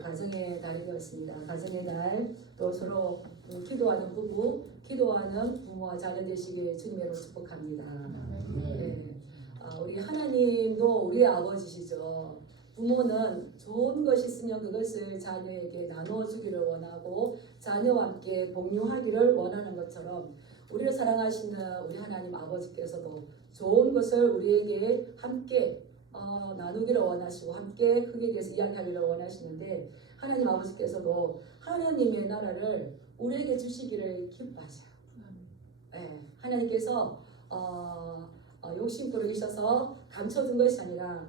가정의 달이 되었습니다. 가정의 달, 또 서로 기도하는 부부, 기도하는 부모와 자녀 되시길 주님으로 축복합니다. 네. 우리 하나님도 우리의 아버지시죠. 부모는 좋은 것이 있으면 그것을 자녀에게 나눠주기를 원하고 자녀와 함께 공유하기를 원하는 것처럼 우리를 사랑하시는 우리 하나님 아버지께서도 좋은 것을 우리에게 함께 나누기를 원하시고 함께 그에 대해서 이야기하기를 원하시는데 하나님 아버지께서도 하나님의 나라를 우리에게 주시기를 기뻐하셔요. 네, 하나님께서 욕심부리셔서 감춰둔 것이 아니라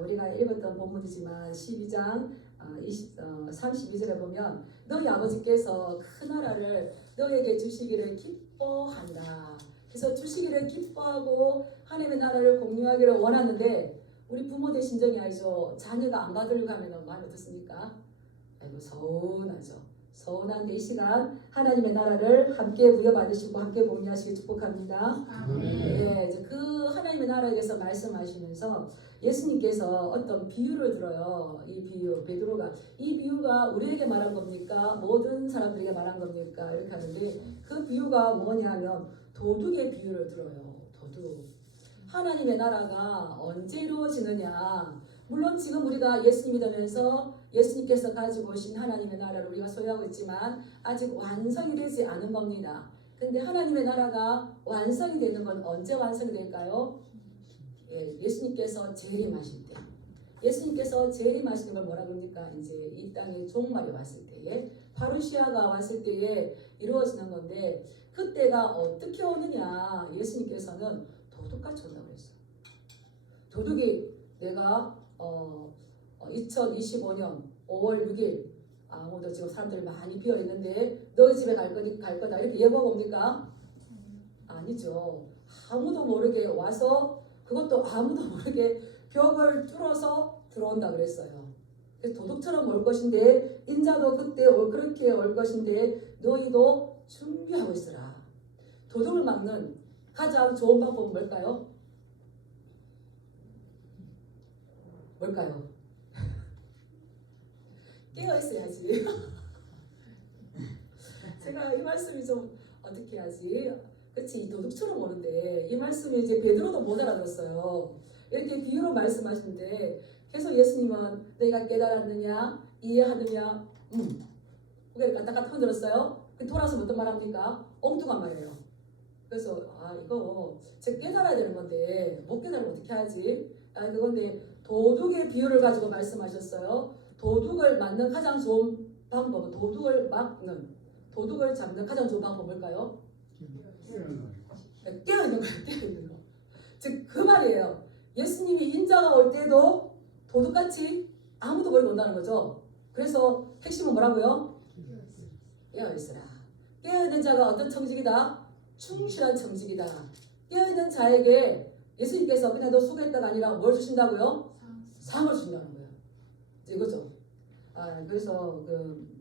우리가 읽었던 본문이지만 12장 32절에 보면 너희 아버지께서 큰 나라를 너에게 주시기를 기뻐한다. 그래서 주시기를 기뻐하고 하나님의 나라를 공유하기를 원하는데 우리 부모 되신 적이 아니죠. 자녀가 안 받으려고 하면 마음이 어떻습니까? 아이고 서운하죠. 서운한데 이 시간 하나님의 나라를 함께 부여받으시고 함께 공유하시길 축복합니다. 네, 이제 그 하나님의 나라에 대해서 말씀하시면서 예수님께서 어떤 비유를 들어요. 이 비유, 베드로가 이 비유가 우리에게 말한 겁니까? 모든 사람들에게 말한 겁니까? 이렇게 하는데 그 비유가 뭐냐면 도둑의 비유를 들어요. 도둑. 하나님의 나라가 언제 이루어지느냐? 물론 지금 우리가 예수 믿으면서 예수님께서 가지고 오신 하나님의 나라를 우리가 소유하고 있지만 아직 완성이 되지 않은 겁니다. 근데 하나님의 나라가 완성이 되는 건 언제 완성이 될까요? 예수님께서 재림하실 때. 예수님께서 재림하시는 걸 뭐라 그럽니까? 이제 이 땅에 종말이 왔을 때에 파루시아가 왔을 때에 이루어지는 건데 그때가 어떻게 오느냐? 예수님께서는 도둑같이 온다고 그랬어요. 도둑이 내가 2025년 5월 6일 아무도 지금 사람들이 많이 비어 있는데 너희 집에 갈 거다 이렇게 예고가 옵니까? 아니죠. 아무도 모르게 와서 그것도 아무도 모르게 벽을 뚫어서 들어온다 그랬어요. 그래서 도둑처럼 올 것인데 인자도 그때 그렇게 올 것인데 너희도 준비하고 있으라. 도둑을 막는 가장 좋은 방법은 뭘까요? 뭘까요? 깨어 있어야지. 제가 이 말씀이 좀 어떻게 하지? 그렇지 도둑처럼 오는데 이 말씀이 이제 베드로도 못 알아들었어요. 이렇게 비유로 말씀하시는데 계속 예수님은 너희가 깨달았느냐 이해하느냐 고개를 까딱까딱 흔들었어요. 돌아서 어떤 말합니까? 엉뚱한 말이에요. 그래서 이거 제가 깨달아야 되는 건데 못 깨달으면 어떻게 하지? 그건데 도둑의 비유를 가지고 말씀하셨어요. 도둑을 막는 가장 좋은 방법은 도둑을 잡는 가장 좋은 방법은 뭘까요? 깨어있는 거예요. 깨어있는 거. 즉 그 말이에요. 예수님이 인자가 올 때도 도둑같이 아무도 모르게 온다는 거죠. 그래서 핵심은 뭐라고요? 깨어있으라. 깨어있는 자가 어떤 청직이다? 충실한 청직이다. 깨어있는 자에게 예수님께서 그냥 너 수고했다가 아니라 뭘 주신다고요? 상을 주신다는 거예요. 이거죠. 그래서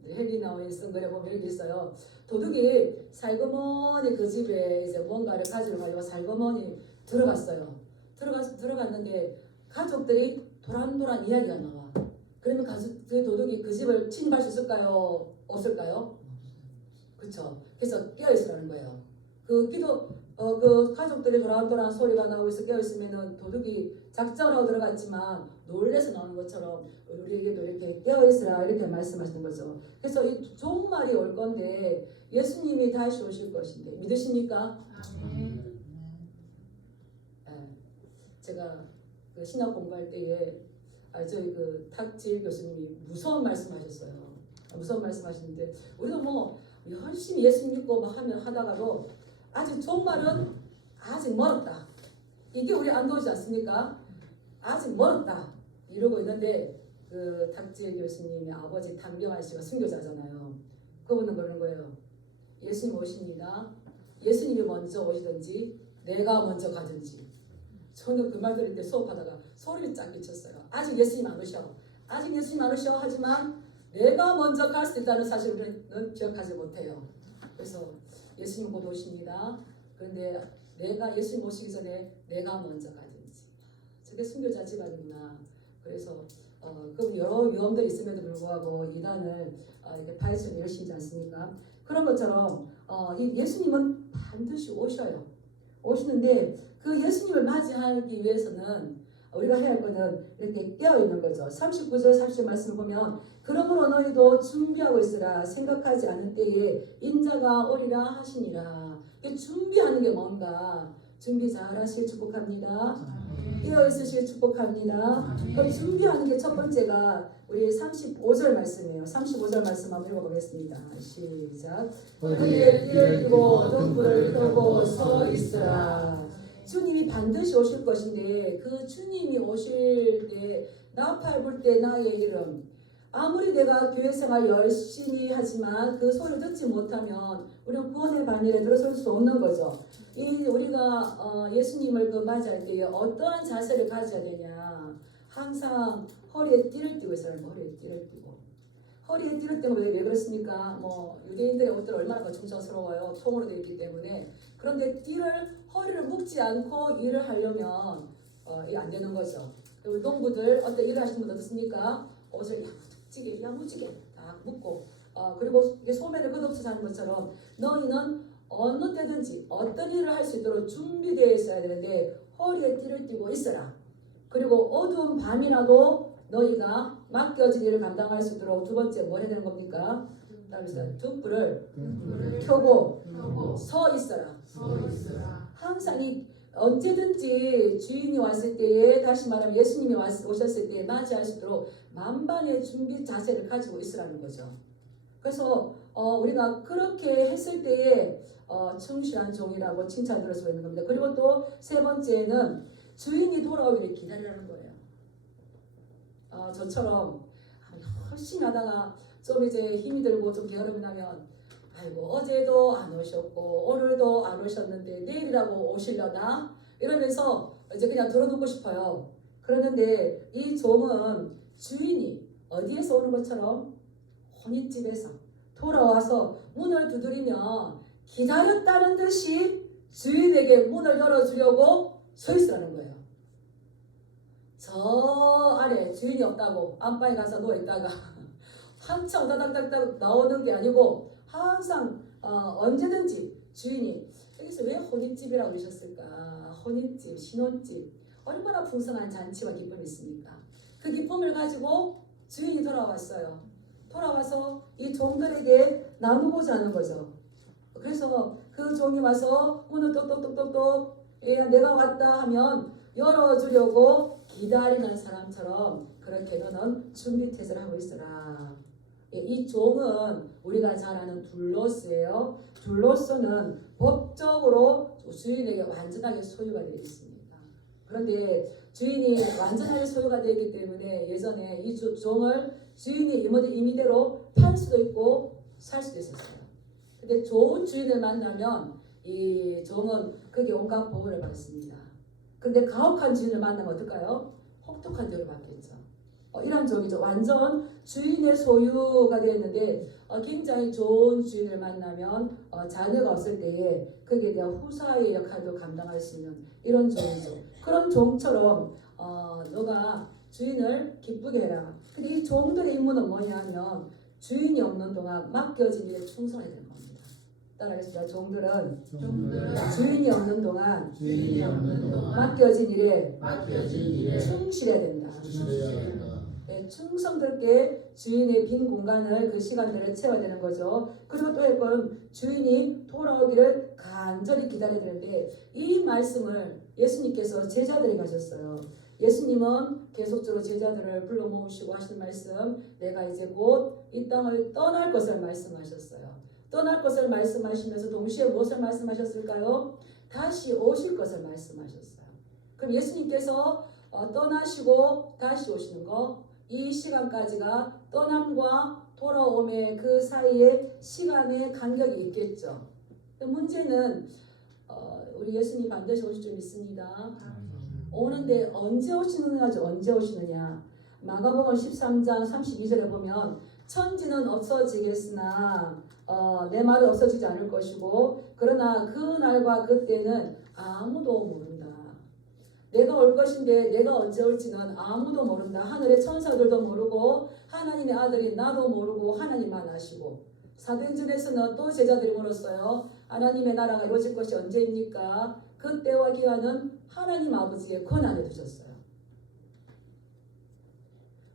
헨리 나우의 쓴 글에 보면 이렇게 있어요. 도둑이 살그머니 그 집에 이제 뭔가를 가지러 가려고 살그머니 들어갔어요. 들어갔는데 가족들이 도란도란 이야기가 나와. 그러면 그 도둑이 그 집을 침입할 수 있을까요? 없을까요? 그렇죠. 그래서 깨어있으라는 거예요. 그 가족들이 도란도란 소리가 나오고 있어 깨어있으면은 도둑이 작정하고 들어갔지만 놀래서 나오는 것처럼 우리에게도 이렇게 깨어있으라 이렇게 말씀하시는 거죠. 그래서 이 좋은 말이 올 건데 예수님이 다시 오실 것인데 믿으십니까? 제가 그 신학 공부할 때에 저희 그 탁질 교수님이 무서운 말씀하셨어요. 무서운 말씀하시는데 우리도 뭐 열심히 예수 믿고 막 하다가도 아직 종말은 아직 멀었다. 이게 우리 안도지 않습니까? 아직 멀었다. 이러고 있는데 그 탁질 교수님의 아버지 담병환 씨가 순교자잖아요. 그분은 그러는 거예요. 예수님 오십니다. 예수님이 먼저 오시든지 내가 먼저 가든지. 저는 그 말 들을 때 수업하다가 소리를 쫙 끼쳤어요. 아직 예수님 안 오셔. 아직 예수님 안 오셔. 하지만 내가 먼저 갈 수 있다는 사실을 우리는 기억하지 못해요. 그래서 예수님 곧 오십니다. 그런데 내가 예수님 오시기 전에 내가 먼저 가든지. 저게 순교자 집안이구나. 그래서 그 여러 위험들이 있음에도 불구하고 이단을 이렇게 파헤치는 열심이지 않습니까? 그런 것처럼 이 예수님은 반드시 오시는데 그 예수님을 맞이하기 위해서는 우리가 해야 할 것은 이렇게 깨어있는 거죠. 39절 30절 말씀을 보면 그러므로 너희도 준비하고 있으라. 생각하지 않은 때에 인자가 오리라 하시니라. 준비하는 게 뭔가? 준비 잘 하시길 축복합니다. 깨어있으시길 축복합니다. 그럼 준비하는 게 첫 번째가 우리 35절 말씀이에요. 35절 말씀 한번 읽어보겠습니다. 시작. 너희의 띠를 띠고 등불을 켜고 서 있으라. 주님이 반드시 오실 것인데 그 주님이 오실 때 나팔 불 때 나의 이름, 아무리 내가 교회 생활 열심히 하지만 그 소리를 듣지 못하면 우리는 구원의 반열에 들어설 수 없는 거죠. 우리가 예수님을 맞이할 때에 어떠한 자세를 가져야 되냐? 항상 허리에 띠를 띠고 있어요. 허리에 띠를 띠고. 허리에 띠를 띠는 왜 그렇습니까? 유대인들의 옷들 얼마나 거충스러워요. 통으로 되어 있기 때문에. 그런데 허리를 묶지 않고 일을 하려면 이게 안 되는 거죠. 우리 농부들 어떤 일을 하시는 분 어떻습니까? 옷을 야무지게 딱 묶고 그리고 소매를 끝없이 하는 것처럼 너희는 어느 때든지 어떤 일을 할 수 있도록 준비되어 있어야 되는데 허리에 띠를 띠고 있어라. 그리고 어두운 밤이라도 너희가 맡겨진 일을 감당할 수 있도록 두 번째 뭘 해야 되는 겁니까? 등불을 켜고 서 있어라. 항상 언제든지 주인이 왔을 때에 다시 말하면 예수님이 오셨을 때에 맞이할 수 있도록 만반의 준비 자세를 가지고 있으라는 거죠. 그래서 우리가 그렇게 했을 때에 충실한 종이라고 칭찬들을 수 있는 겁니다. 그리고 또 세 번째는 주인이 돌아오기를 기다리라는 거예요. 저처럼 열심히 하다가 좀 이제 힘이 들고 좀 게으름이 나면 아이고 어제도 안 오셨고 오늘도 안 오셨는데 내일이라고 오시려나? 이러면서 이제 그냥 들어놓고 싶어요. 그러는데 이 종은 주인이 어디에서 오는 것처럼 혼인집에서 돌아와서 문을 두드리면 기다렸다는 듯이 주인에게 문을 열어주려고 서 있으라는 거예요. 저 아래 주인이 없다고 안방에 가서 누워있다가 한참 다닥닥닥 나오는 게 아니고 항상 언제든지 주인이 여기서 왜 혼인집이라고 그러셨을까? 혼인집, 신혼집 얼마나 풍성한 잔치와 기쁨이 있습니까? 그 기쁨을 가지고 주인이 돌아왔어요. 돌아와서 이 종들에게 나누고자 하는 거죠. 그래서 그 종이 와서 문을 똑똑똑똑똑 내가 왔다 하면 열어주려고 기다리는 사람처럼 그렇게 너는 준비태세를 하고 있어라. 이 종은 우리가 잘 아는 둘로스예요. 둘로스는 법적으로 주인에게 완전하게 소유가 되어 있습니다. 그런데 주인이 완전하게 소유가 되어 있기 때문에 예전에 이 종을 주인이 임의대로 팔 수도 있고 살 수도 있었어요. 근데 좋은 주인을 만나면 이 종은 그게 온갖 보호를 받습니다. 근데 가혹한 주인을 만나면 어떨까요? 혹독한 대우를 받겠죠. 이런 종이죠. 완전 주인의 소유가 되었는데 굉장히 좋은 주인을 만나면 자녀가 없을 때에 거기에 대한 후사의 역할도 감당할 수 있는 이런 종이죠. 그런 종처럼 너가 주인을 기쁘게 해라. 근데 이 종들의 임무는 뭐냐 하면 주인이 없는 동안 맡겨진 일에 충성해야 되는 겁니다. 따라하겠습니다. 종들은 주인이 없는 동안 맡겨진 일에 충실해야 된다. 네, 충성스럽게 주인의 빈 공간을 그 시간들을 채워야 되는 거죠. 그리고 또 한번 주인이 돌아오기를 간절히 기다려야 되는데 이 말씀을 예수님께서 제자들에게 하셨어요. 예수님은 계속적으로 제자들을 불러 모으시고 하시는 말씀, 내가 이제 곧 이 땅을 떠날 것을 말씀하셨어요. 떠날 것을 말씀하시면서 동시에 무엇을 말씀하셨을까요? 다시 오실 것을 말씀하셨어요. 그럼 예수님께서 떠나시고 다시 오시는 거, 이 시간까지가 떠남과 돌아옴의 그 사이에 시간의 간격이 있겠죠. 문제는 우리 예수님 반드시 오실 줄 믿습니다. 오는데 언제 오시느냐죠. 언제 오시느냐. 마가복음 13장 32절에 보면 천지는 없어지겠으나 내 말은 없어지지 않을 것이고 그러나 그 날과 그때는 아무도 모른다. 내가 올 것인데 내가 언제 올지는 아무도 모른다. 하늘의 천사들도 모르고 하나님의 아들인 나도 모르고 하나님만 아시고. 사도행전에서는 또 제자들이 물었어요. 하나님의 나라가 이루어질 것이 언제입니까? 그때와 기간은 하나님 아버지의 권한에 두셨어요.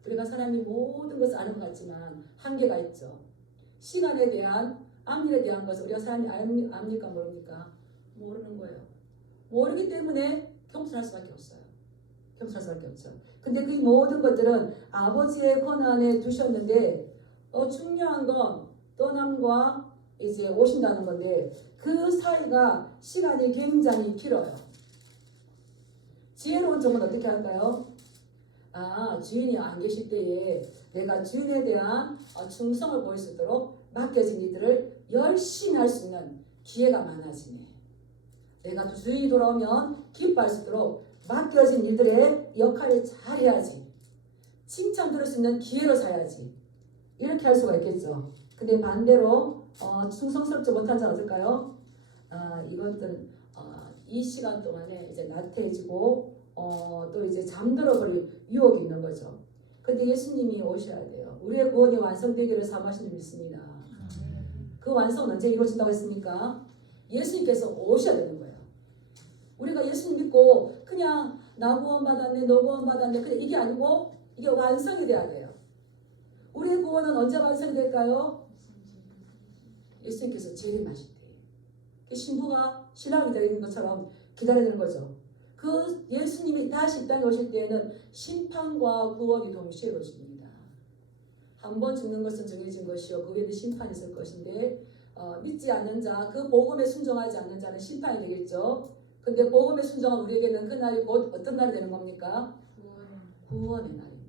우리가 사람이 모든 것을 아는 것 같지만 한계가 있죠. 시간에 대한 앞일에 대한 것을 우리가 사람이 압니까 모릅니까? 모르는 거예요. 모르기 때문에 겸손할 수밖에 없어요. 겸손할 수밖에 없죠. 근데 그 모든 것들은 아버지의 권한에 두셨는데 중요한 건 떠남과 이제 오신다는 건데 그 사이가 시간이 굉장히 길어요. 지혜로운 점은 어떻게 할까요? 주인이 안 계실 때에 내가 주인에 대한 충성을 보일 수 있도록 맡겨진 일들을 열심히 할 수 있는 기회가 많아지네. 내가 주인이 돌아오면 기뻐할 수 있도록 맡겨진 일들의 역할을 잘 해야지. 칭찬 들을 수 있는 기회로 사야지. 이렇게 할 수가 있겠죠. 근데 반대로 충성스럽지 못한 자는 어떨까요? 이것들은 이 시간 동안에 이제 나태해지고 또 이제 잠들어 버릴 유혹이 있는 거죠. 근데 예수님이 오셔야 돼요. 우리의 구원이 완성되기를 사모하시는 믿습니다. 그 완성은 언제 이루어진다고 했습니까? 예수님께서 오셔야 되는 거예요. 우리가 예수님 믿고 그냥 나 구원받았네, 너 구원받았네, 그냥 이게 아니고 이게 완성이 돼야 돼요. 우리의 구원은 언제 완성이 될까요? 예수님께서 재림하실 때. 신부가 신랑이 되는 것처럼 기다려야 되는 거죠. 그 예수님이 다시 이 땅에 오실 때에는 심판과 구원이 동시에 이루어집니다. 한 번 죽는 것은 정해진 것이요 그 외에도 심판이 있을 것인데 믿지 않는 자, 그 복음에 순종하지 않는 자는 심판이 되겠죠. 근데 복음에 순종한 우리에게는 그날이 곧 어떤 날이 되는 겁니까? 구원의 날인 거예요.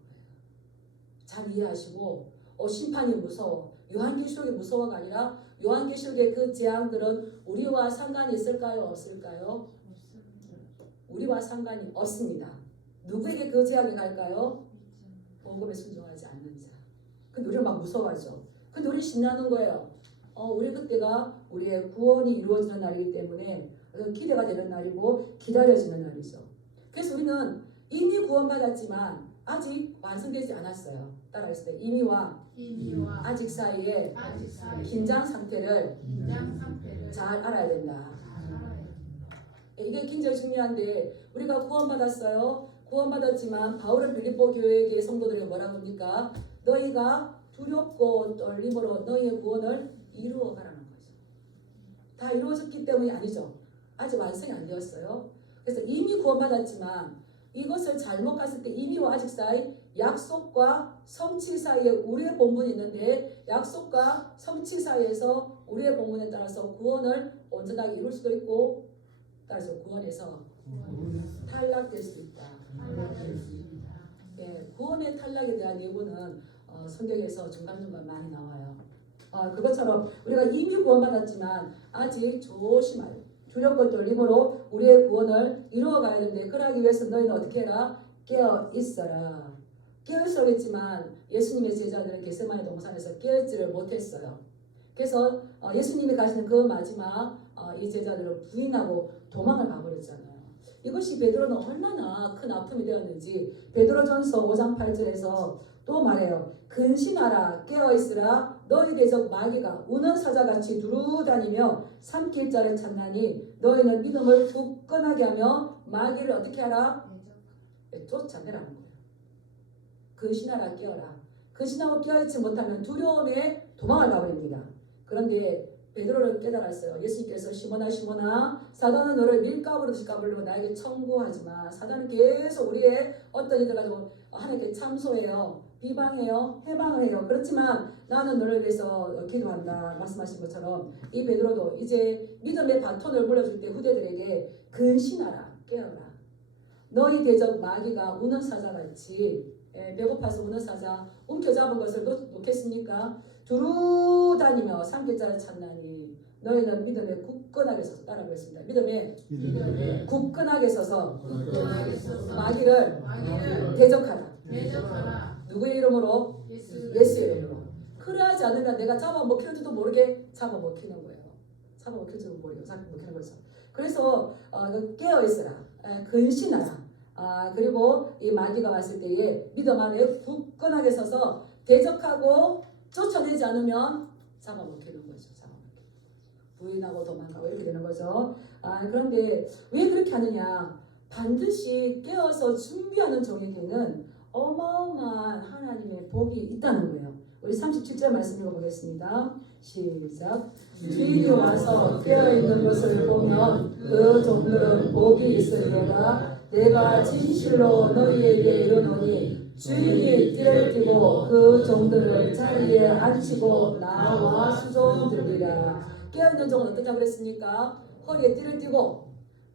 잘 이해하시고 심판이 무서워. 요한계시록이 무서워가 아니라 요한계시록의 그 재앙들은 우리와 상관이 있을까요? 없을까요? 우리와 상관이 없습니다. 누구에게 그 재앙이 갈까요? 복음에 순종하지 않는 자. 근데 우리는 막 무서워하죠. 근데 우리 신나는 거예요. 우리 그때가 우리의 구원이 이루어지는 날이기 때문에 기대가 되는 날이고 기다려지는 날이죠. 그래서 우리는 이미 구원받았지만 아직 완성되지 않았어요. 따라했을 때 이미와 아직 사이에 긴장 상태를 잘 알아야 된다. 이게 굉장히 중요한데 우리가 구원받았어요. 구원받았지만 바울은 빌립보 교회의 성도들에게 뭐라고 합니까? 너희가 두렵고 떨림으로 너희의 구원을 이루어가라는 거죠. 다 이루어졌기 때문이 아니죠. 아직 완성이 안 되었어요. 그래서 이미 구원받았지만 이것을 잘못 갔을 때 이미와 아직 사이 약속과 성취 사이에 우리의 본분이 있는데 약속과 성취 사이에서 우리의 본분에 따라서 구원을 온전하게 이룰 수도 있고 따라서 구원에서 탈락될 수 있다. 네, 구원의 탈락에 대한 예고는 성경에서 중간중간 많이 나와요. 그것처럼 우리가 이미 구원받았지만 아직 조심하여 두렵고 떨림으로 우리의 구원을 이루어가야 되는데 그러기 위해서 너희는 어떻게 해라? 깨어 있어라. 깨어 있어야겠지만 예수님의 제자들은 겟세마네 동산에서 깨어있지를 못했어요. 그래서 예수님이 가시는 그 마지막 이 제자들을 부인하고 도망을 가버렸잖아요. 이것이 베드로는 얼마나 큰 아픔이 되었는지 베드로전서 5장 8절에서 또 말해요. 근신하라 깨어있으라 너희 대적 마귀가 우는 사자같이 두루다니며 삼킬 자를 찾나니 너희는 믿음을 굳건하게 하며 마귀를 어떻게 하라? 쫓아내라는 거예요. 근신하라 깨어라. 근신하고 깨어있지 못하면 두려움에 도망을 가버립니다. 그런데 베드로를 깨달았어요. 예수님께서 시몬아 시몬아 사단은 너를 밀가부로 까불려고 나에게 청구하지마. 사단은 계속 우리의 어떤 일을 가지고 하나님께 참소해요. 비방해요. 해방을 해요. 그렇지만 나는 너를 위해서 기도한다. 말씀하신 것처럼 이 베드로도 이제 믿음의 바톤을 물려줄 때 후대들에게 근신하라. 깨어라. 너희 대적 마귀가 우는 사자같이 배고파서 우는 사자 움켜잡은 것을 놓겠습니까? 두루다니며 삼킬자를 찾나니 너희는 믿음에 굳건하게 서서 따라하고 있습니다. 믿음에 굳건하게 서서 마귀를 대적하라. 누구의 이름으로? 예수의 이름으로. 그러하지 않는다. 내가 잡아먹히는지도 모르게 잡아먹히는 거예요. 잡아먹힐지도 모르게 잡아먹히는 거죠. 그래서 깨어있으라. 근신하라. 그리고 이 마귀가 왔을 때에 믿음 안에 굳건하게 서서 대적하고 쫓아내지 않으면 잡아먹히는 거죠. 잡아먹히는. 부인하고 도망가고 이렇게 되는 거죠. 그런데 왜 그렇게 하느냐? 반드시 깨어서 준비하는 종에게는 어마어마한 하나님의 복이 있다는 거예요. 우리 37절 말씀 읽어보겠습니다. 시작. 주인이 와서 깨어있는 것을 보면 그 종들은 복이 있으리로다. 내가 진실로 너희에게 이르노니 주인이 띠를 띠고 그 종들을 자리에 앉히고 나와 수종들이라. 깨어있는 종은 어떻게 그랬습니까? 허리에 띠를 띠고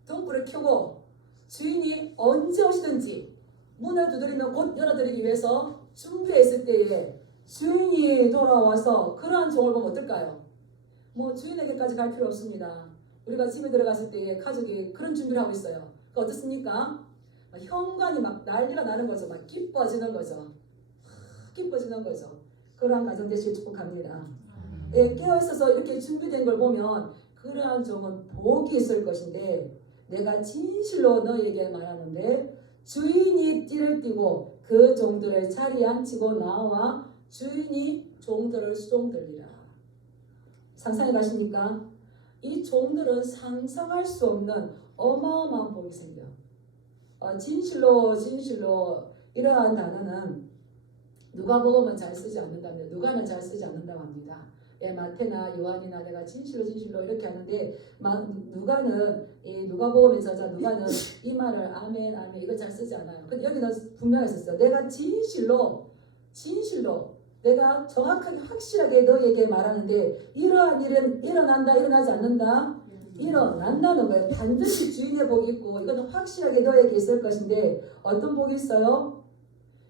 등불을 켜고 주인이 언제 오시든지 문을 두드리면 곧 열어드리기 위해서 준비했을 때에 주인이 돌아와서 그러한 종을 보면 어떨까요? 뭐 주인에게까지 갈 필요 없습니다. 우리가 집에 들어갔을 때에 가족이 그런 준비를 하고 있어요. 그 어떻습니까? 현관이 막 난리가 나는 거죠. 막 기뻐지는 거죠. 기뻐지는 거죠. 그러한 가정 되시길 축복합니다. 깨어있어서 이렇게 준비된 걸 보면 그러한 종은 복이 있을 것인데 내가 진실로 너에게 말하는데 주인이 띠를 띠고 그 종들을 자리에 앉히고 나와 주인이 종들을 수종들리라. 상상해 가십니까? 이 종들은 상상할 수 없는 어마어마한 복이 생겨. 진실로 이러한 단어는 누가복음은 잘 쓰지 않는답니다. 누가는 잘 쓰지 않는다고 합니다. 마태나 요한이나 내가 진실로 이렇게 하는데 누가는 이 누가복음의 저자 누가는 이 말을 아멘 이거 잘 쓰지 않아요. 근데 여기는 분명히 썼어요. 내가 진실로 내가 정확하게 확실하게 너에게 말하는데 이러한 일은 일어난다 일어나지 않는다 일어난다는 거예요. 반드시 주인의 복이 있고 이거는 확실하게 너에게 있을 것인데 어떤 복이 있어요?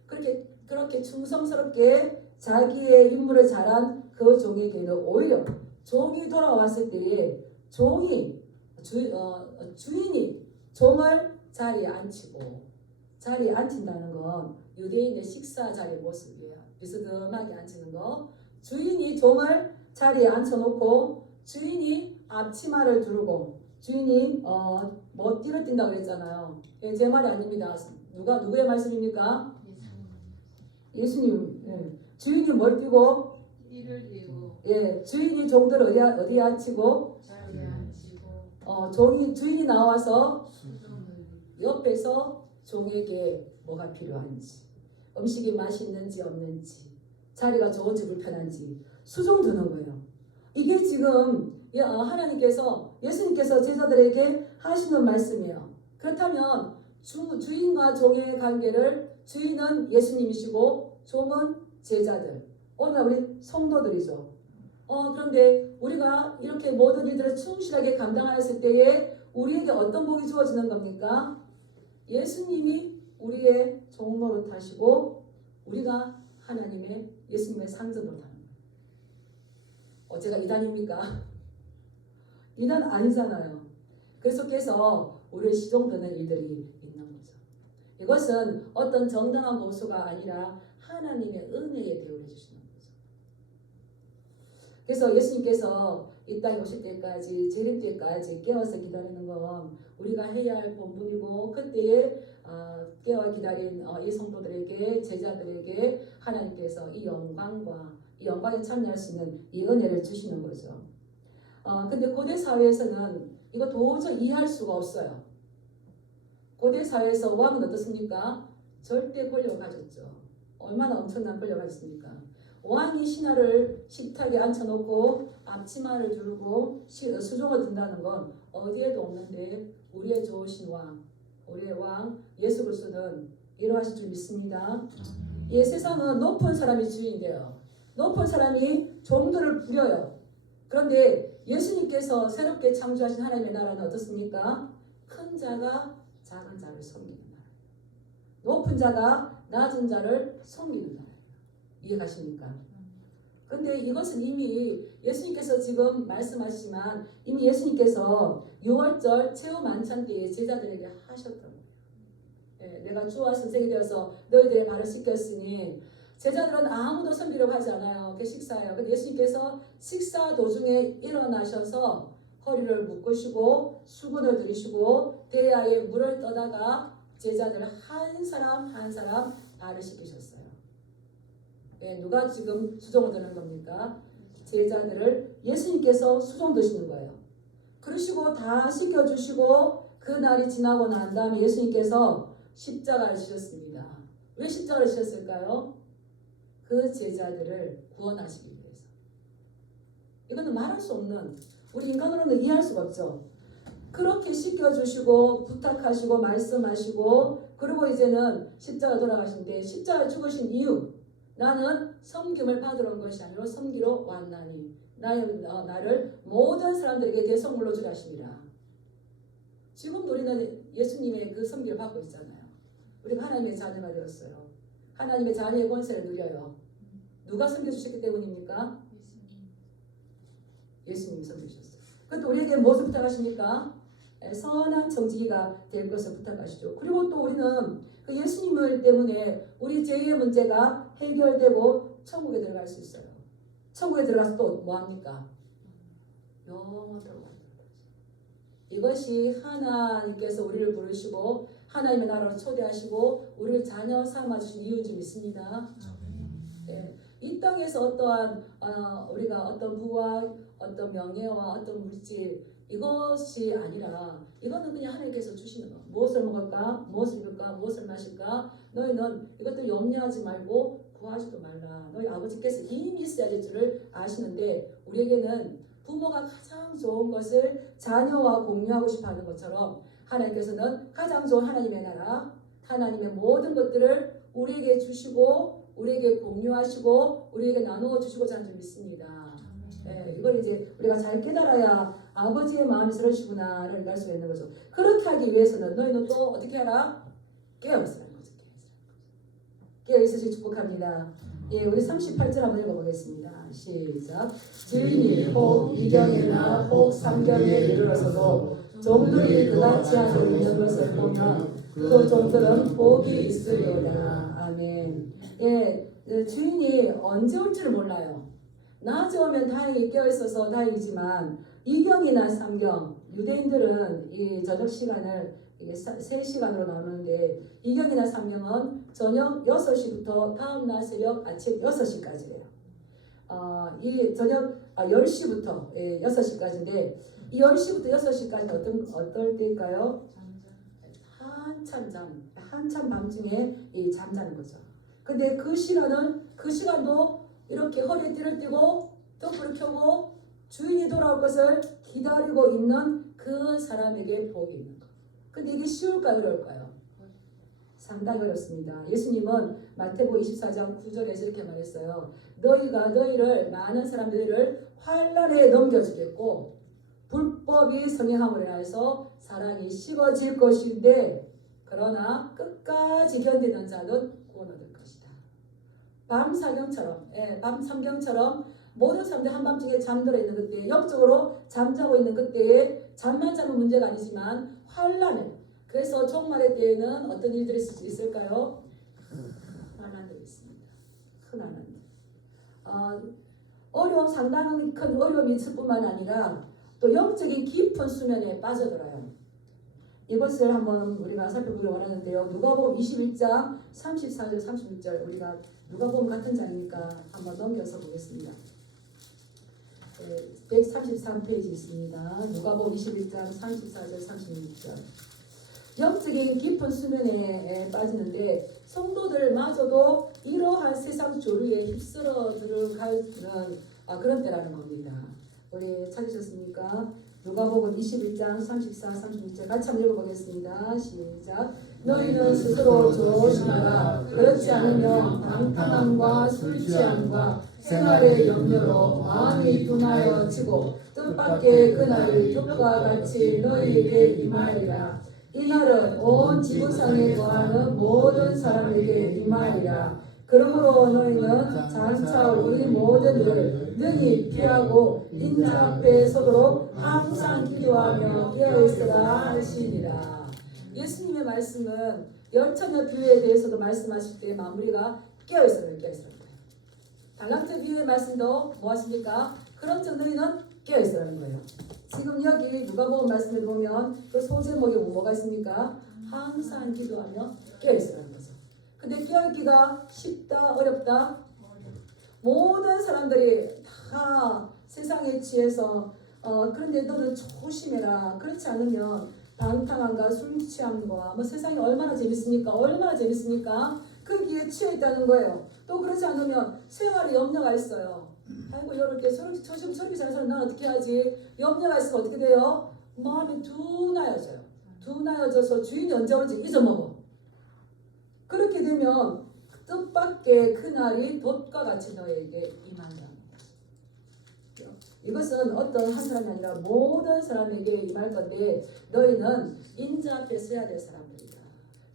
그렇게 충성스럽게 자기의 임무를 잘한 그 종에게는 오히려 종이 돌아왔을 때에 주인이 종을 자리에 앉힌다는 건 유대인의 식사 자리의 모습이에요. 비스듬하게 앉히는 거. 주인이 종을 자리에 앉혀놓고 주인이 앞치마를 두르고 주인이 뭐 띠를 띈다고 그랬잖아요. 제 말이 아닙니다. 누구의 말씀입니까? 예수님. 주인이 뭘 띠고? 띠를 띠고. 주인이 종들을 어디에 앉히고? 자리에 앉히고. 주인이 나와서 옆에서 종에게 뭐가 필요한지, 음식이 맛있는지 없는지, 자리가 좋은지 불편한지 수종 드는 거예요. 이게 지금 하나님께서 예수님께서 제자들에게 하시는 말씀이에요. 그렇다면 주인과 종의 관계를 주인은 예수님이시고 종은 제자들, 오늘 우리 성도들이죠. 그런데 우리가 이렇게 모든 일들을 충실하게 감당하였을 때에 우리에게 어떤 복이 주어지는 겁니까? 예수님이 우리의 종 노릇하시고 우리가 하나님의 예수님의 상전 노릇하는 거예요. 제가 이단입니까? 이단 아니잖아요. 그래서 우리를 시종드는 일들이 있는 거죠. 이것은 어떤 정당한 보수가 아니라 하나님의 은혜에 대우해 주시는 거죠. 그래서 예수님께서 이 땅에 오실 때까지 재림 때까지 깨어서 기다리는 건 우리가 해야 할 본분이고 그때에 깨어 기다린 이 성도들에게 제자들에게 하나님께서 이 영광에 참여할 수 있는 이 은혜를 주시는 거죠. 근데 고대 사회에서는 이거 도저히 이해할 수가 없어요. 고대 사회에서 왕은 어떻습니까? 절대 권력을 가졌죠. 얼마나 엄청난 권력을 가졌습니까? 왕이 신하를 식탁에 앉혀놓고 앞치마를 두르고 수종을 든다는 건 어디에도 없는데 우리의 좋으신 왕, 우리의 왕 예수 그리스도는 이러하실 줄 믿습니다. 이 세상은 높은 사람이 주인이에요. 높은 사람이 종들을 부려요. 그런데 예수님께서 새롭게 창조하신 하나님의 나라는 어떻습니까? 큰 자가 작은 자를 섬기는 나라예요. 높은 자가 낮은 자를 섬기는 나라예요. 이해가십니까? 그런데 이것은 이미 예수님께서 지금 말씀하시지만 이미 예수님께서 6월절 체험 만찬 때에 제자들에게 하셨던 거예요. 내가 주와 선생이 되어서 너희들의 발을 씻겼으니 제자들은 아무도 섬기려고 하지 않아요. 그게 식사예요. 근데 예수님께서 식사 도중에 일어나셔서 허리를 묶으시고 수건을 들이시고 대야에 물을 떠다가 제자들 한 사람 한 사람 발을 씻기셨어요. 예, 누가 지금 수종을 드는 겁니까? 제자들을 예수님께서 수종 드시는 거예요. 그러시고 다 씻겨주시고 그 날이 지나고 난 다음에 예수님께서 십자가를 지셨습니다. 왜 십자가를 지셨을까요? 그 제자들을 구원하시기 위해서. 이거는 말할 수 없는, 우리 인간으로는 이해할 수가 없죠. 그렇게 씻겨주시고 부탁하시고 말씀하시고 그리고 이제는 십자가 돌아가신데 십자가 죽으신 이유, 나는 섬김을 받으러 온 것이 아니라 섬기러 왔나니 나를 모든 사람들에게 대성물로 주라 하십니다. 지금도 우리는 예수님의 그 섬기를 받고 있잖아요. 우리가 하나님의 자녀가 되었어요. 하나님의 자녀의 권세를 누려요. 누가 섬겨주셨기 때문입니까? 예수님이 섬겨주셨어요. 그것도 우리에게 무엇을 부탁하십니까? 선한 정직이가 될 것을 부탁하시죠. 그리고 또 우리는 그 예수님을 때문에 우리 죄의 문제가 해결되고 천국에 들어갈 수 있어요. 천국에 들어가서 또 뭐합니까? 영원토록. 이것이 하나님께서 우리를 부르시고 하나님의 나라로 초대하시고 우리를 자녀 삼아주신 이유인 줄 믿습니다. 네. 이 땅에서 어떠한 우리가 어떤 부와 어떤 명예와 어떤 물질 이것이 아니라 이거는 그냥 하나님께서 주시는 거. 무엇을 먹을까? 무엇을 입을까? 무엇을 마실까? 너희는 이것들 염려하지 말고 구하지도 말라. 너희 아버지께서 힘이 있어야 될 줄을 아시는데 우리에게는 부모가 가장 좋은 것을 자녀와 공유하고 싶어 하는 것처럼 하나님께서는 가장 좋은 하나님의 나라, 하나님의 모든 것들을 우리에게 주시고 우리에게 공유하시고 우리에게 나누어 주시고자 하는 줄 믿습니다. 네, 이걸 이제 우리가 잘 깨달아야 아버지의 마음이 저러시구나를 알 수가 있는 거죠. 그렇게 하기 위해서는 너희는 또 어떻게 하라? 깨어있으라는 거죠. 깨어있으시기 축복합니다. 예, 우리 38절 한번 읽어보겠습니다. 시작. 주인이 혹 2경이나 혹 3경에 이르러서도 종들이 그같이 하고 있는 것을 보면 그 종들은 복이 있으리로다. 아멘. 예, 주인이 언제 올지를 몰라요. 낮에 오면 다행히 깨어있어서 다행이지만 2경이나 3경, 유대인들은 이 저녁 시간을 이게 3시간으로 나누는데 2경이나 3경은 저녁 6시부터 다음날 새벽 아침 6시까지예요. 이 저녁 10시부터 6시까지인데 이 10시부터 6시까지 어떨 때일까요? 한참 밤중에 잠자는 거죠. 근데 그 시간도 이렇게 허리에 띠를 띠고 촛불을 켜고 주인이 돌아올 것을 기다리고 있는 그 사람에게 복이 있는 것. 근데 이게 쉬울까요? 어려울까요? 상당히 어렵습니다. 예수님은 마태복음 24장 9절에서 이렇게 말했어요. 너희가 너희를 많은 사람들을 환난에 넘겨주겠고 불법이 성행함으로 인하여서 사랑이 식어질 것인데 그러나 끝까지 견디는 자는 구원 얻을 것이다. 밤 사경처럼, 밤 삼경처럼 모든 사람들이 한밤중에 잠들어 있는 그때, 영적으로 잠자고 있는 그때에 잠만 자는 문제가 아니지만 환난을, 그래서 종말의 때에는 어떤 일들이 있을까요? 큰 환난들이 있습니다. 큰 환난들. 어려움, 상당히 큰 어려움이 있을 뿐만 아니라 또 영적인 깊은 수면에 빠져들어요. 이것을 한번 우리가 살펴보기 원하는데요. 누가복음 21장 34절 36절 우리가 누가복음 같은 장이니까 한번 넘겨서 보겠습니다. 133페이지 있습니다. 누가복음 21장 34절 36절 영적인 깊은 수면에 빠지는데 성도들마저도 이러한 세상 조류에 휩쓸어 들어가는 그런 때라는 겁니다. 우리 찾으셨습니까? 누가복음 21장 34, 36절 같이 한번 읽어보겠습니다. 시작. 너희는 스스로 조심하라. 그렇지 않으면 방탕함과 술 취함과 생활의 염려로 마음이 둔하여 지고 뜻밖의 그날이 죽과 같이 너희에게 임하리라. 이 날은 온 지구상에 거하는 모든 사람에게 임하리라. 그러므로 너희는 장차 우리 모든 일을 능히 피하고 인자 앞에 서도록 항상 기도하며 깨어있으라 하시니라. 예수님의 말씀은 열처녀 비유에 대해서도 말씀하실 때 마무리가 깨어있으라 깨어있으라. 달란트 비유의 말씀도 뭐하십니까? 그런즉 너희는 깨어있으라는 거예요. 지금 여기 누가복음 말씀을 보면 그 소제목에 뭐가 있습니까? 항상 기도하며 깨어있으라는 거죠. 근데 깨어있기가 쉽다 어렵다? 모든 사람들이 다 세상에 취해서 그런데 너는 조심해라. 그렇지 않으면 방탕함과 술 취함과 뭐 세상이 얼마나 재밌습니까? 얼마나 재밌습니까? 거기에 취해 있다는 거예요. 또 그렇지 않으면 생활에 염려가 있어요. 아이고 이렇게 조심 저렇게 사는 사람 난 어떻게 하지? 염려가 있으면 어떻게 돼요? 마음이 둔하여져요. 둔하여져서 주인이 언제 올지 잊어먹어. 그렇게 되면 뜻밖의 그날이 돛과 같이 너에게 임한다. 이것은 어떤 한 사람이 아니라 모든 사람에게 임할 건데 너희는 인자 앞에 서야 될 사람들이다.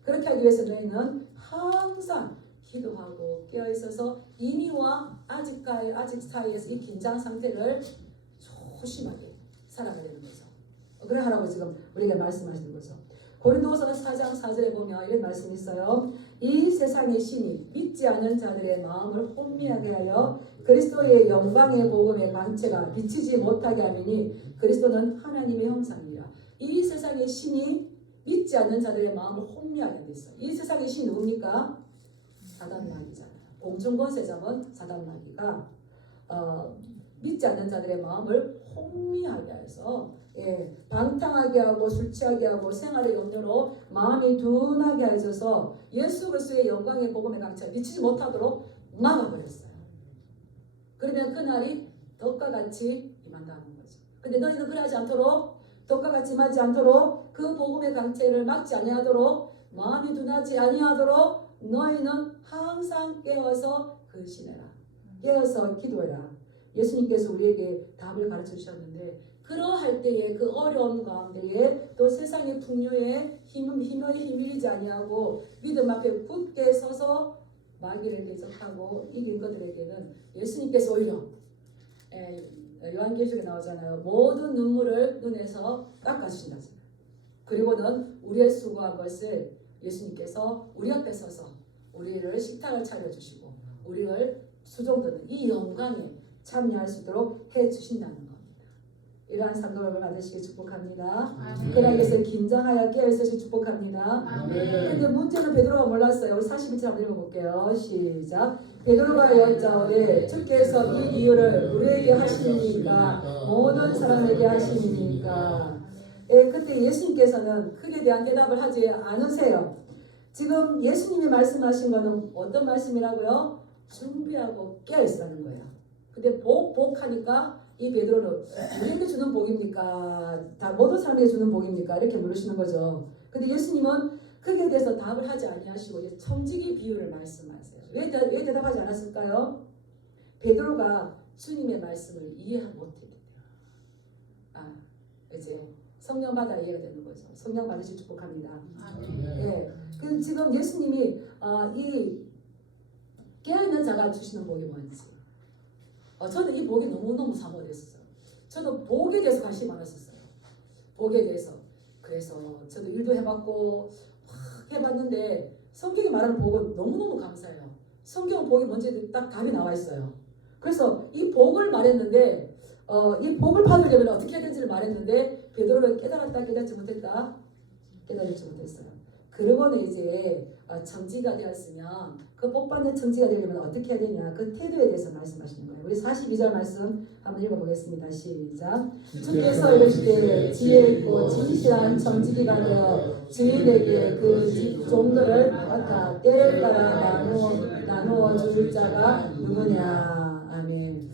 그렇게 하기 위해서 너희는 항상 기도하고 깨어있어서 이미와 아직 사이에서 이 긴장 상태를 조심하게 살아가야 되는 거죠. 그래 하라고 지금 우리에게 말씀하시는 거죠. 고린도서 4장 4절에 보면 이런 말씀이 있어요. 이 세상의 신이 믿지 않은 자들의 마음을 혼미하게 하여 그리스도의 영광의 복음의 광채가 비치지 못하게 하리니 그리스도는 하나님의 형상이라. 이 세상의 신이 믿지 않는 자들의 마음을 혼미하게 하고 있어요. 이 세상의 신이 누굽니까? 사단마귀잖아요. 공중권세 잡은 사단마귀가 믿지 않는 자들의 마음을 혼미하게 해서 방탕하게 하고 술 취하게 하고 생활의 염려로 마음이 둔하게 하셔서 예수 그리스도의 영광의 복음의 강차에 비치지 못하도록 막아버렸어요. 그러면 그날이 덕과 같이 임한다는 거죠. 근데 너희는 그러지 않도록 덕과 같이 임하지 않도록 그 복음의 강체를 막지 아니하도록 마음이 둔하지 아니하도록 너희는 항상 깨어서 근신해라. 깨어서 기도해라. 예수님께서 우리에게 답을 가르쳐 주셨는데 그러할 때에 그 어려움 가운데에 또 세상의 풍요에 힘이 아니하고 믿음 앞에 굳게 서서 마귀를 대적하고 이긴 것들에게는 예수님께서 오히려 요한계시록에 나오잖아요. 모든 눈물을 눈에서 닦아주신다. 그리고는 우리의 수고한 것을 예수님께서 우리 앞에 서서 우리를 식탁을 차려주시고 우리를 수종드는 이 영광에 참여할 수 있도록 해주신다는 겁니다. 이러한 상급을 받으시기 축복합니다. 그러하기위해서 긴장하여 깨어있으시기 축복합니다. 그런데 문제는 베드로가 몰랐어요. 우리 41절 한번 읽어볼게요. 시작. 베드로가 여짜오되 주께서 이 이유를 우리에게 하시니까 모든 사람에게 하시니까. 그때 예수님께서는 그에 대한 대답을 하지 않으세요. 지금 예수님이 말씀하신 거는 어떤 말씀이라고요? 준비하고 깨어있으라는 거예요. 근데 복하니까 이 베드로는 우리에게 주는 복입니까? 다 모든 사람에게 주는 복입니까? 이렇게 물으시는 거죠. 근데 예수님은 거기에 대해서 답을 하지 아니하시고 이제 청지기 비유를 말씀하세요. 왜 대답하지 않았을까요? 베드로가 주님의 말씀을 이해 못했대요. 이제 성령 받아 이해가 되는 거죠. 성령 받으시 축복합니다. 네. 그 지금 예수님이 이 깨어있는 자가 주시는 복이 뭔지. 저는 이 복이 너무너무 사모됐어요. 저도 복에 대해서 관심이 많았었어요. 복에 대해서. 그래서 저도 일도 해봤고 해봤는데 성경이 말하는 복은 너무너무 감사해요. 성경 복이 뭔지 딱 답이 나와 있어요. 그래서 이 복을 말했는데 이 복을 받으려면 어떻게 해야 되는지를 말했는데 베드로는 깨달았다 깨닫지 못했다 깨달지 못했어요. 그러고는 이제 청지가 되었으면 그 복받는 청지가 되려면 어떻게 해야 되냐 그 태도에 대해서 말씀하시는 거예요. 우리 42절 말씀 한번 읽어보겠습니다. 시작. 주께서 이르시되 지혜 있고 진실한 청지기가 되어 주인에게 그 종들을 갖다 때를 따라 나누어 줄 자가 누구냐. 아멘.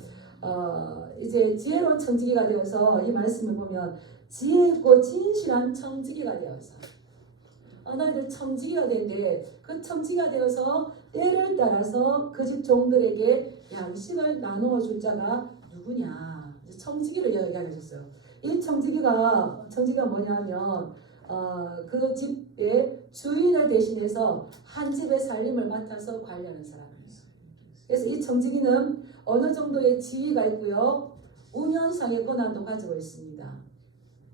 이제 지혜로운 청지기가 되어서 이 말씀을 보면 지혜 있고 진실한 청지기가 되어서 너희들 청지기가 되는데 그 청지기가 되어서 때를 따라서 그 집 종들에게 양식을 나누어 줄 자가 누구냐. 청지기를 이야기해 주셨어요. 이 청지기가 뭐냐면 그 집의 주인을 대신해서 한 집의 살림을 맡아서 관리하는 사람이에요. 그래서 이 청지기는 어느 정도의 지위가 있고요. 운영상의 권한도 가지고 있습니다.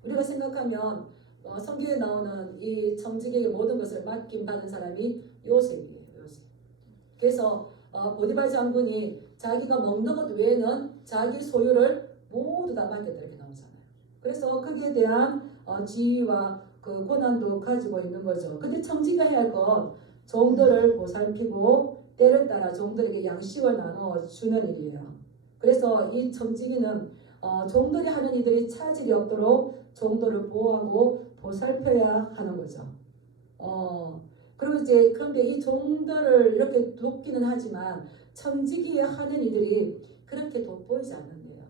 우리가 생각하면 성경에 나오는 이 청지기에게 모든 것을 맡김받은 사람이 요셉이에요. 요셉. 그래서 보디발 장군이 자기가 먹는 것 외에는 자기 소유를 모두 다 맡겼다 이렇게 나오잖아요. 그래서 거기에 대한 지위와 그 그 권한도 가지고 있는 거죠. 근데 청지기가 해야 할 건 종들을 보살피고 때를 따라 종들에게 양식을 나눠 주는 일이에요. 그래서 이 청지기는 종들이 하는 일들이 차질이 없도록 종들을 보호하고 보살펴야 하는 거죠. 그리고 이제 그런데 이 종들을 이렇게 돕기는 하지만 청지기에 하는 이들이 그렇게 돋보이지 않는데요.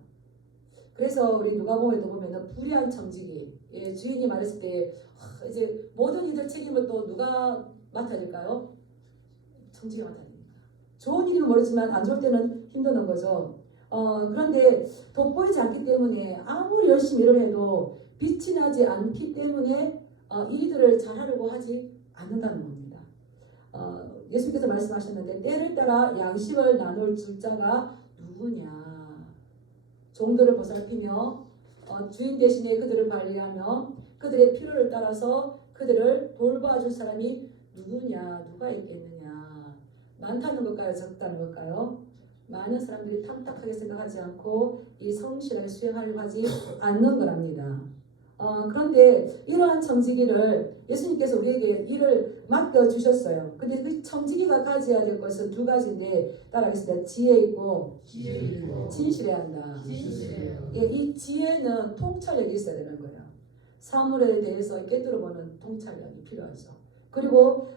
그래서 우리 누가복음에도 보면은 불의한 청지기, 주인이 말했을 때 이제 모든 이들 책임을 또 누가 맡아야 될까요? 청지기가 맡아야 됩니다. 좋은 일이면 모르지만 안 좋을 때는 힘드는 거죠. 그런데 돋보이지 않기 때문에 아무리 열심히 일을 해도 빛이 나지 않기 때문에 이들을 잘하려고 하지 않는다는 겁니다. 예수님께서 말씀하셨는데 때를 따라 양식을 나눌 줄 자가 누구냐. 종들을 보살피며 주인 대신에 그들을 관리하며 그들의 필요를 따라서 그들을 돌봐줄 사람이 누구냐. 누가 있겠느냐. 많다는 걸까요? 적다는 걸까요? 많은 사람들이 탐탁하게 생각하지 않고 이 성실하게 수행하려고 하지 않는 거랍니다. 그런데 이러한 청지기를 예수님께서 우리에게 일을 맡겨주셨어요. 근데 그 청지기가 가져야 될 것은 두 가지인데 따라하겠습니다. 지혜 있고 진실해야 한다. 이 지혜는 통찰력이 있어야 되는 거예요. 사물에 대해서 깨뜨려보는 통찰력이 필요하죠. 그리고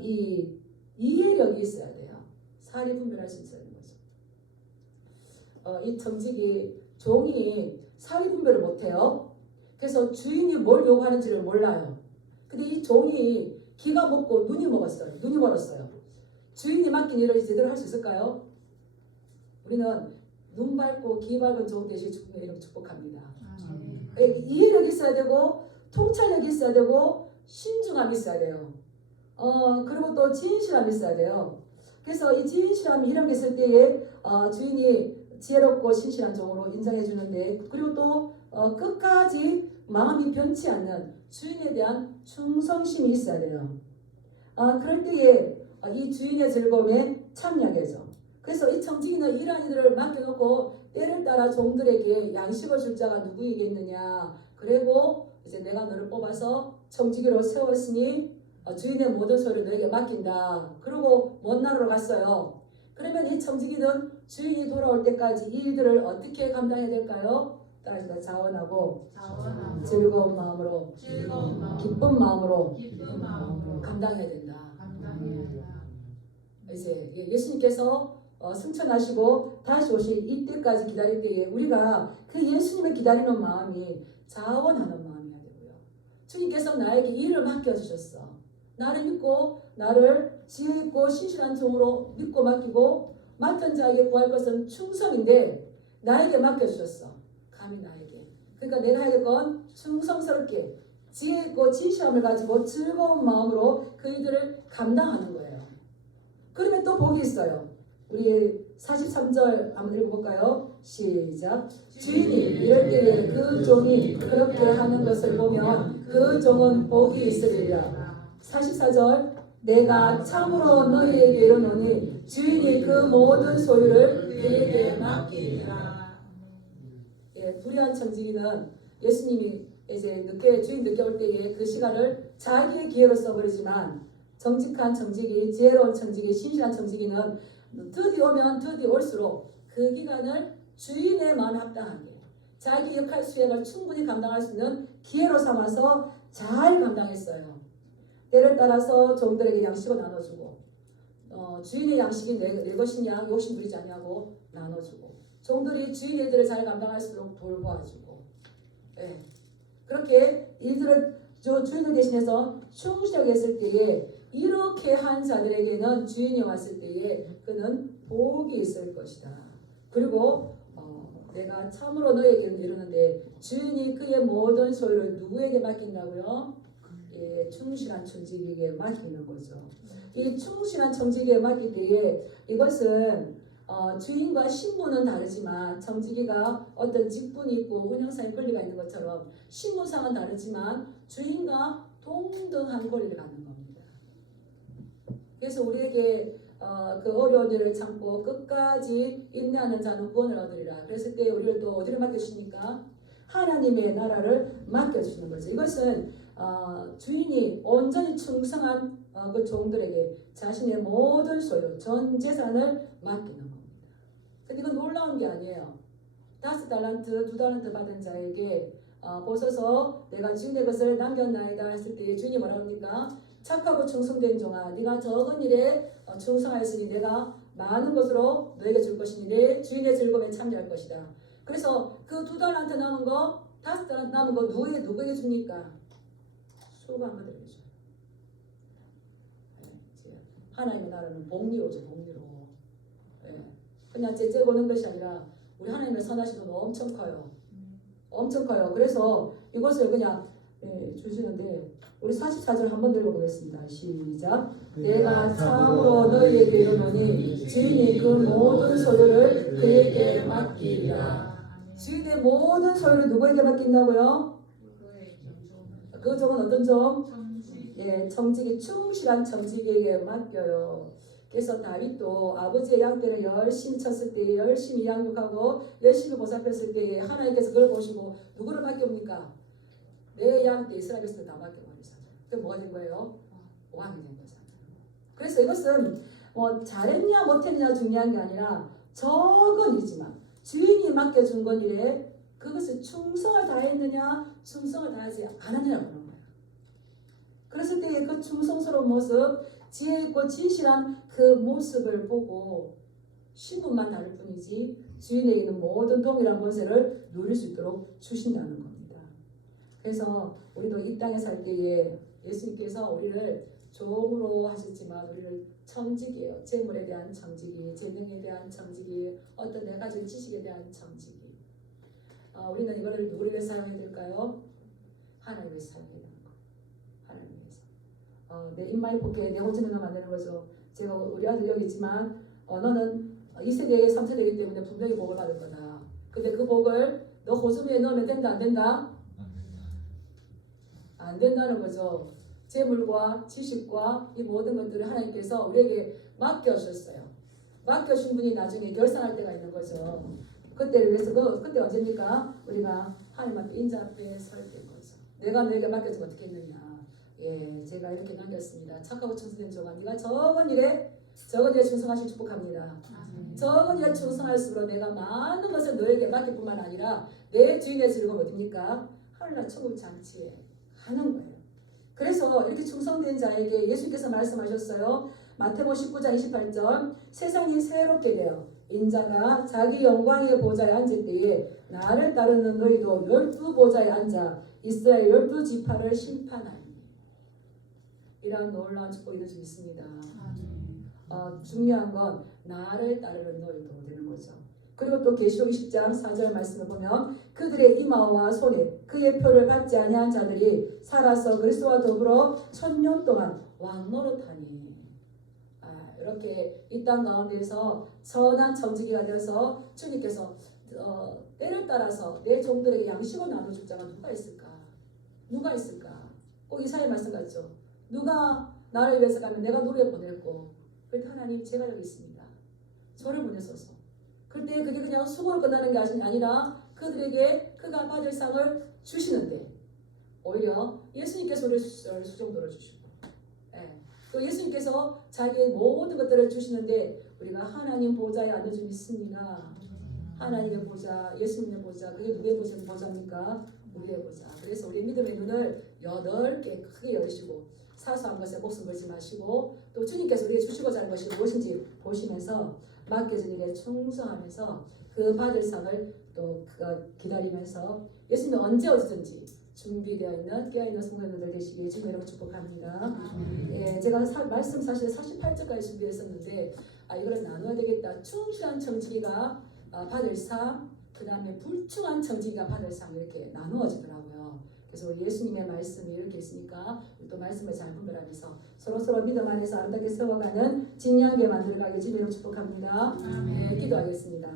이 이해력이 있어야 돼요. 사리 분별할 수 있어야 되는 거죠. 이 청지기 종이 사리 분별을 못해요. 그래서 주인이 뭘 요구하는지를 몰라요. 근데 이 종이 기가 먹고 눈이 먹었어요. 눈이 멀었어요. 주인이 맡긴 일을 제대로 할 수 있을까요? 우리는 눈 밝고 귀 밝은 종 되시길 주님의 이름 축복합니다. 이해력이 있어야 되고 통찰력이 있어야 되고 신중함이 있어야 돼요. 그리고 또 진실함이 있어야 돼요. 그래서 이 진실함 이런 게 있을 때에 주인이 지혜롭고 신실한 종으로 인정해 주는데 그리고 또 끝까지 마음이 변치 않는 주인에 대한 충성심이 있어야 돼요. 그럴 때에 이 주인의 즐거움에 참여하죠. 그래서 이 청지기는 이러한 이들을 맡겨놓고 때를 따라 종들에게 양식을 줄 자가 누구이겠느냐. 그리고 이제 내가 너를 뽑아서 청지기로 세웠으니 주인의 모든 소리를 너에게 맡긴다. 그리고 먼 나라로 갔어요. 그러면 이 청지기는 주인이 돌아올 때까지 이 일들을 어떻게 감당해야 될까요? 따라서 자원하고 즐거운 마음으로 기쁜 마음으로 감당해야 된다. 이제 예수님께서 승천하시고 다시 오실 이때까지 기다릴 때에 우리가 그 예수님을 기다리는 마음이 자원하는 마음이어야 되고요. 주님께서 나에게 일을 맡겨주셨어. 나를 믿고 나를 지혜 있고 신실한 종으로 믿고 맡기고 맡은 자에게 구할 것은 충성인데 나에게 맡겨주셨어. 감히 나에게. 그러니까 내가 해야 될 건 충성스럽게 지혜 있고 진실함을 가지고 즐거운 마음으로 그 일들을 감당하는 거예요. 그러면 또 복이 있어요. 우리 43절 한번 읽어볼까요? 시작. 주인이 이럴 때에 그 종이 그렇게 하는 것을 보면 그 종은 복이 있으리라. 44절 내가 참으로 너희에게 이르노니 주인이 그 모든 소유를 그에게 맡기리라. 불의한 청지기는 예수님이 이제 주인 늦게 올 때에 그 시간을 자기의 기회로 써버리지만 정직한 청지기, 지혜로운 청지기, 신실한 청지기는 드디 오면 드디 올수록 그 기간을 주인의 마음에 합당하게 자기 역할 수행을 충분히 감당할 수 있는 기회로 삼아서 잘 감당했어요. 때를 따라서 종들에게 양식을 나눠주고 주인의 양식이 내 것이냐 욕심 부리지 않냐고 나눠주고 종들이 주인의 일들을 잘 감당할 수 있도록 돌봐주고 그렇게 일들을 주인을 대신해서 충실하게 했을 때에 이렇게 한 자들에게는 주인이 왔을 때에 그는 복이 있을 것이다. 그리고 내가 참으로 너에게 이르는데 주인이 그의 모든 소유를 누구에게 맡긴다고요? 충실한 청지기에게 맡기는 거죠. 이 충실한 청지기에 맡길 때에 이것은 주인과 신분은 다르지만 청지기가 어떤 직분이 있고 운영상의 권리가 있는 것처럼 신분상은 다르지만 주인과 동등한 권리를 갖는 겁니다. 그래서 우리에게 그 어려운 일을 참고 끝까지 인내하는 자는 구원을 얻으리라. 그랬을 때 우리를 또 어디를 맡겨주십니까? 하나님의 나라를 맡겨주시는 거죠. 이것은 주인이 온전히 충성한 그 종들에게 자신의 모든 소유, 전 재산을 맡기는 겁니다. 근데 이건 놀라운 게 아니에요. 5달란트, 2달란트 받은 자에게 보소서 내가 주인의 것을 남겼나이다 했을 때 주인이 뭐라 합니까? 착하고 충성된 종아, 네가 적은 일에 충성하였으니 내가 많은 것으로 너에게 줄 것이니 내 주인의 즐거움에 참여할 것이다. 그래서 그 2달란트 남은 거, 5달란트 남은 거 누구에게 줍니까? 수강자들에게 줘요. 하나님의 나라는 복리로죠, 복리로. 그냥 째째 보는 것이 아니라 우리 하나님의 선하심은 엄청 커요. 엄청 커요. 그래서 이것을 그냥 주시는데 우리 44절 한번 읽어보겠습니다. 시작. 내가 참으로 너희에게 이르노니 주인이 그 모든 소유를 그에게 맡기리라. 주인의 모든 소유를 누구에게 맡긴다고요? 그 종은 어떤 종? 청직이 충실한 청직에게 맡겨요. 그래서 다윗도 아버지의 양떼를 열심히 쳤을 때 열심히 양육하고 열심히 보살폈을 때 하나님께서 그걸 보시고 누구를 맡깁니까? 내 양떼 이스라엘에서 다 맡겨버리잖아요. 그게 뭐가 된 거예요? 왕이 된 거잖아요. 그래서 이것은 뭐 잘했냐 못했냐 중요한 게 아니라 적은 이지만 주인이 맡겨준 건 이래 그것을 충성을 다했느냐 충성을 다하지 않았느냐 그런 거예요. 그랬을 때의 그 충성스러운 모습 지혜 있고 진실한 그 모습을 보고 신분만 다를 뿐이지 주인에게 있는 모든 동일한 권세를 누릴 수 있도록 주신다는 겁니다. 그래서 우리도 이 땅에 살 때에 예수님께서 우리를 종으로 하셨지만 우리를 청직이에요. 재물에 대한 청직이, 재능에 대한 청직이, 어떤 내가 가진 지식에 대한 청직이. 우리는 이거를 누구를 위해 사용해야 될까요? 하나님을 위해 사용해야 되는 거예요. 하나님 위해서. 내 입마에 복해 내 호주에 넣으면 안 되는 거죠. 제가 우리 아들 여기 있지만 너는 2세대, 3세대이기 때문에 분명히 복을 받을 거다. 근데 그 복을 너 호주에 넣으면 된다 안 된다? 안 된다는 거죠. 재물과 지식과 이 모든 것들을 하나님께서 우리에게 맡겨주셨어요. 맡겨주신 분이 나중에 결산할 때가 있는 거죠. 그때를 위해서 그때 언제입니까? 우리가 하나님 앞에 인자 앞에 설 때인 거죠. 내가 너에게 맡겨서 어떻게 했느냐. 제가 이렇게 남겼습니다. 착하고 충성된 종아, 네가 적은 일에 충성하시 축복합니다. 적은 일에 충성할수록 내가 많은 것을 너에게 맡길 뿐만 아니라 내 주인의 즐거움 어딥니까? 하늘나라 천국 잔치에 가는 거예요. 그래서 이렇게 충성된 자에게 예수께서 말씀하셨어요. 마태복음 19장 28절 세상이 새롭게 되어 인자가 자기 영광의 보좌에 앉을 때에 나를 따르는 너희도 12보좌에 앉아 이스라엘 12지파를 심판하니 이런 놀라운 축복이 될 수 있습니다. 중요한 건 나를 따르는 너희도 되는 거죠. 그리고 또 계시록 20장 4절 말씀을 보면 그들의 이마와 손에 그의 표를 받지 아니한 자들이 살아서 그리스도와 더불어 1000년 동안 왕노릇하니 이렇게 이 땅 가운데서 선한 청지기가 되어서 주님께서 때를 따라서 내 종들에게 양식을 나눠줄 자가 누가 있을까? 누가 있을까? 꼭 이사야 말씀 같죠? 누가 나를 위해서 가면 내가 노래 보냈고 그래도 하나님 제가 여기 있습니다. 저를 보내소서. 그때 그게 그냥 수고로 끝나는 게 아니라 그들에게 그가 받을 상을 주시는데 오히려 예수님께서 우리를 수종들어 주시고 또 예수님께서 자기의 모든 것들을 주시는데 우리가 하나님 보좌에 앉아주 있습니다. 하나님의 보좌, 예수님의 보좌, 그게 누구의 보좌입니까? 우리의 보좌. 그래서 우리의 믿음의 눈을 8개 크게 열으시고 사소한 것에 목숨 걸지 마시고 또 주님께서 우리에게 주시고자 하는 것이 무엇인지 보시면서 맡겨진 일에 충성하면서 그 받을 상을 또 기다리면서 예수님이 언제 어디든지 준비되어 있는 깨어있는 성도님들 되시기에 주님 여러분 축복합니다. 제가 말씀 사실 48절까지 준비했었는데 이거를 나눠야 되겠다. 충실한 청지기가 받을 상, 그 다음에 불충한 청지기가 받을 상 이렇게 나누어지더라고요. 그래서 예수님의 말씀이 이렇게 있으니까 또 말씀을 잘 분별하면서 서로 믿음 안에서 아름답게 세워가는 진리하게 만들어가길 주님 여러분 축복합니다. 기도하겠습니다.